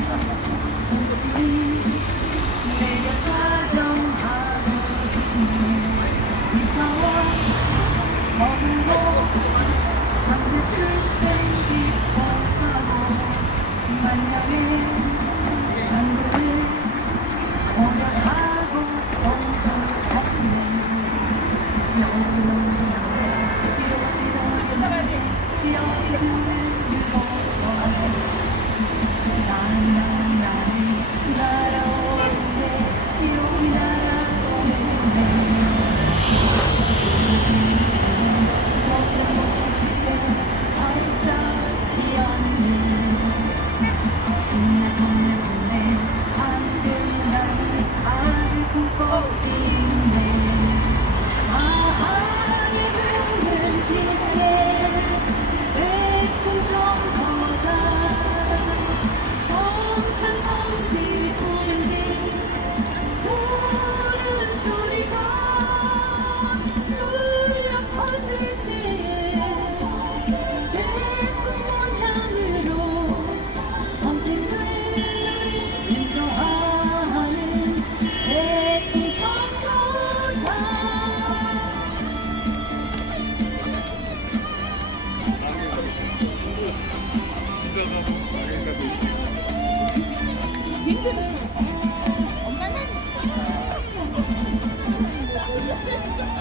気持ちいい。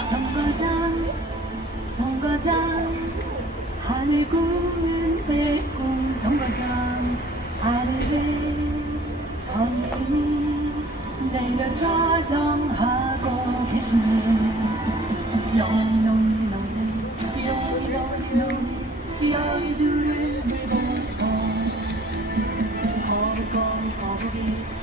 정거장 정거장 하늘 구는 백공 정거장 하늘에 전신이 내려 좌정하고 계시네. 영영 To be.